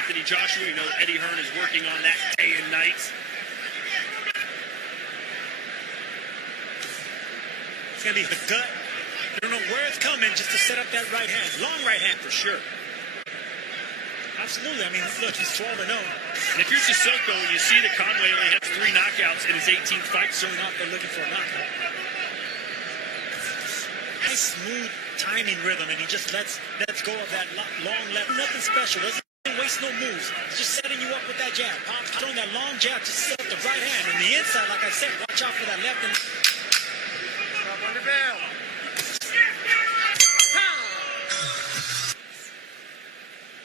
Anthony Joshua. You know Eddie Hearn is working on that day and night. It's going to be a gut. I don't know where it's coming just to set up that right hand. Long right hand for sure. Absolutely. I mean, look, he's 12-0. And if you're Cissokho and you see that Conway only has 3 knockouts in his 18th fight, So not they're looking for a knockout. Nice, smooth timing rhythm, and he just lets go of that long left. Nothing special. Doesn't waste no moves. He's just setting you up with that jab. Throwing that long jab to set up the right hand. And the inside, like I said, watch out for that left. And up on the bell.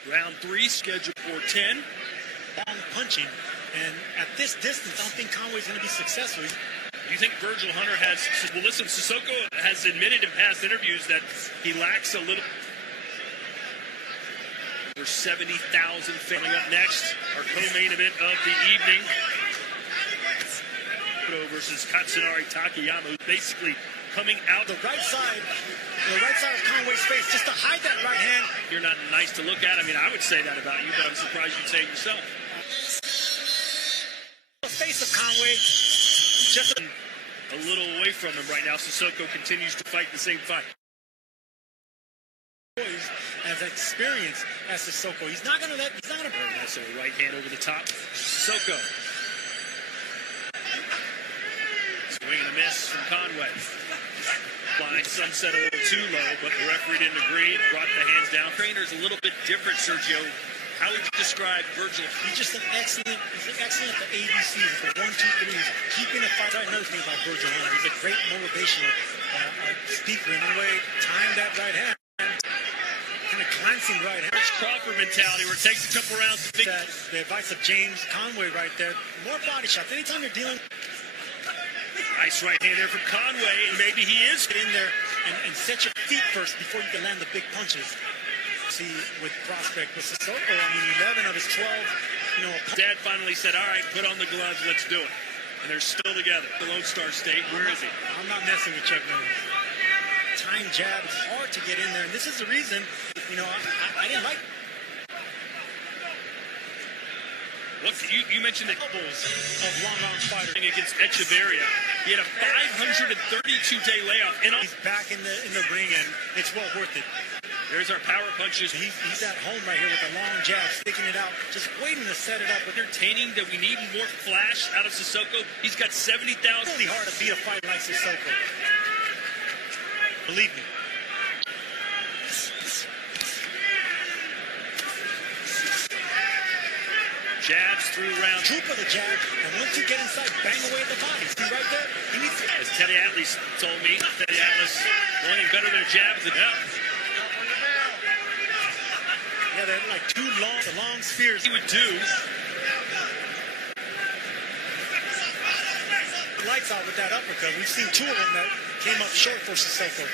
Round 3 scheduled for 10. Long punching, and at this distance, I don't think Conway's going to be successful. Do you think Virgil Hunter has... Well, listen, Cissokho has admitted in past interviews that he lacks a little... There's 70,000 coming up next. Our co-main event of the evening. Versus Katsunari Takayama, who's basically coming out the right side of Conway's face, just to hide that right hand. You're not nice to look at. I mean, I would say that about you, but I'm surprised you'd say it yourself. The face of Conway, just a little away from him right now. Cissokho continues to fight the same fight. As experienced as Cissokho, he's not going to Also a right hand over the top. Cissokho. Swing and a miss from Conway. Line sunset a little too low, but the referee didn't agree. Brought the hands down. Trainer's a little bit different, Sergio. How would you describe Virgil? He's just he's excellent at the ABCs, the 1, 2, 3s, keeping the fight. Another thing about Virgil Hunter, he's a great motivational speaker. In a way, time that right hand, kind of glancing right hand. Crawford mentality where it takes a couple rounds to fix that. The advice of James Conway right there. More body shots. Anytime you're dealing. Nice right hand there from Conway, and maybe he is. Get in there and set your feet first before you can land the big punches. See, with prospect with Cissokho, I mean, 11 of his 12, Dad finally said, all right, put on the gloves, let's do it. And they're still together. The Lone Star State, where is he? I'm not messing with Chuck Norris. Time jab, it's hard to get in there, and this is the reason, I didn't like. Look, you mentioned the doubles of long-arm fighter against Echeverria. He had a 532-day layoff. And he's back in the ring, and it's well worth it. There's our power punches. He's at home right here with a long jab, sticking it out, just waiting to set it up. Entertaining that we need more flash out of Cissokho. He's got 70,000. Really hard to beat a fighter like Cissokho. Believe me. Jabs through round. Troop of the jab, and once you get inside, bang away at the body. See right there? He needs to. As Teddy Atlas told me, Teddy Atlas going better than jabs than up. Yeah, they're like two long spears. He would do. Lights out with that uppercut. We've seen 2 of them that came up short for Cissokho.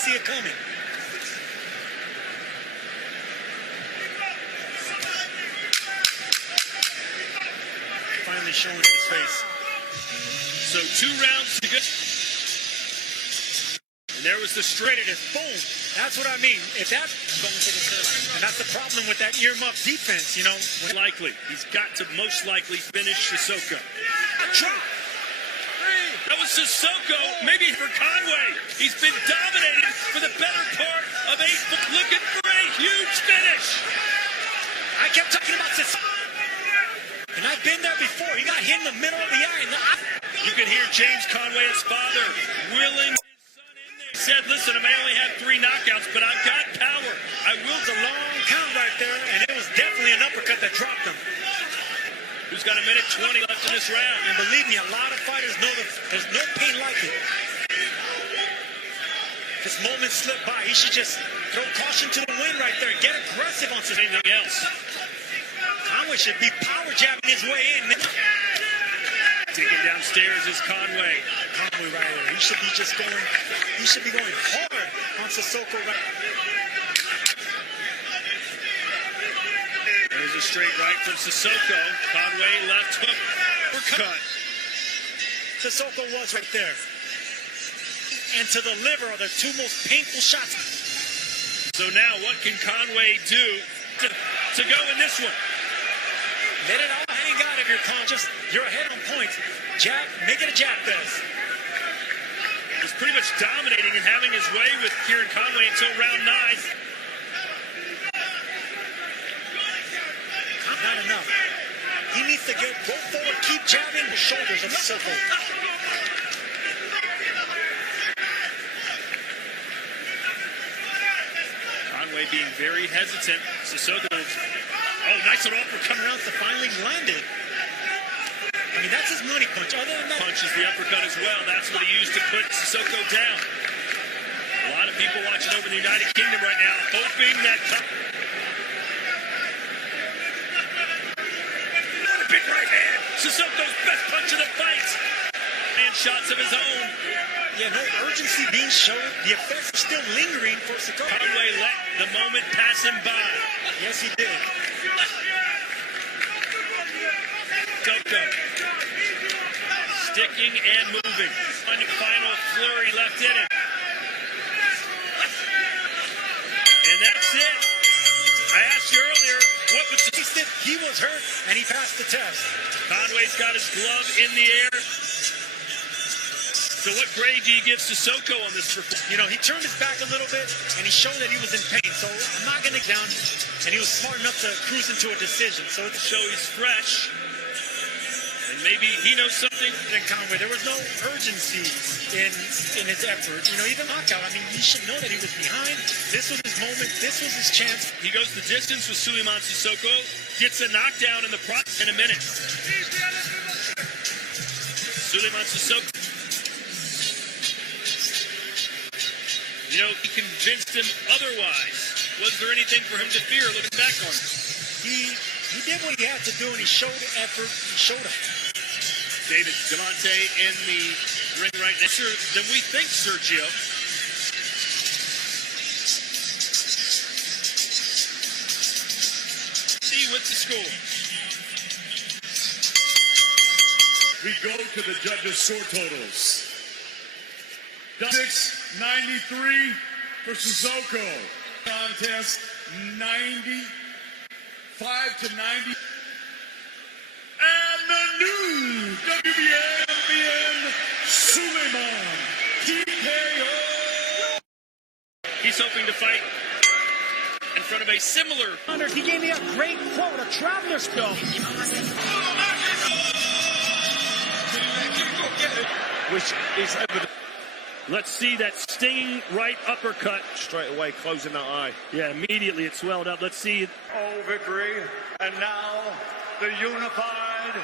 See it coming. Finally showing in his face. So 2 rounds to go. And there was the straight at his boom. That's what I mean. If that's going to the third, and that's the problem with that earmuff defense, Likely. He's got to most likely finish Cissokho. Drop. That was Cissokho, maybe for Conway. He's been dominated for the better part of 8. Looking for a huge finish. I kept talking about Cissokho. And I've been there before. He got hit in the middle of the eye. You can hear James Conway, his father, willing his son in there. He said, listen, I may only have 3 knockouts, but I've got power. I willed a long count right there, and it was definitely an uppercut that dropped him. Who's got 1:20 left in this round? And believe me, a lot of fighters know that there's no pain like it. This moment slipped by. He should just throw caution to the wind right there. Get aggressive on anything else. Conway should be power jabbing his way in. Taking downstairs is Conway. Conway right here. He should be going hard on Cissokho right. There's a straight right from Cissokho. Conway left hook. Cut. Cissokho was right there. And to the liver are the 2 most painful shots. So now what can Conway do to go in this one? Let it all hang out of your conscious. You're ahead on points. Jab, make it a jab fest. He's pretty much dominating and having his way with Kieron Conway until round 9. Not enough. He needs to go forward, keep jabbing the shoulders of Cissokho. Conway being very hesitant. Cissokho, oh, nice little uppercut. Around to finally land it. I mean, that's his money punch. Other than that, Punches the uppercut as well. That's what he used to put Cissokho down. A lot of people watching over in the United Kingdom right now, hoping that... Big right hand. Cissokho's best punch of the fight. And shots of his own. yeah, no urgency being shown. The effects are still lingering for Cissokho. Conway let the moment pass him by. Yes, he did. Cissokho sticking and moving. One final flurry left in it. And that's it. I asked you earlier, what was the... He was hurt, and he passed the test. Conway's got his glove in the air. So what grade do you give Cissokho on this performance? You know, he turned his back a little bit, and he showed that he was in pain. So I'm not going to down him. And he was smart enough to cruise into a decision. So it's So he's fresh. And maybe he knows something. in Conway. There was no urgency in his effort. You know, even knockout. I mean, he should know that he was behind. This was his moment. This was his chance. He goes the distance with Souleymane Cissokho. Gets a knockdown in the process in a minute. Souleymane Cissokho. You know, he convinced him otherwise. Was there anything for him to fear looking back on it? He did what he had to do, and he showed effort. He showed up. David Devontae in the ring right next than we think, Sergio. See with the score. We go to the judges' score totals. 693 for Cissokho. Contest 95 to 90. And the new WBN Souleymane TKO. He's hoping to fight in front of a similar. He gave me a great quote, a traveler's quote. Which is evident. Let's see that stinging right uppercut. Straight away, closing that eye. Yeah, immediately it swelled up. Let's see. Oh, victory. And now the unified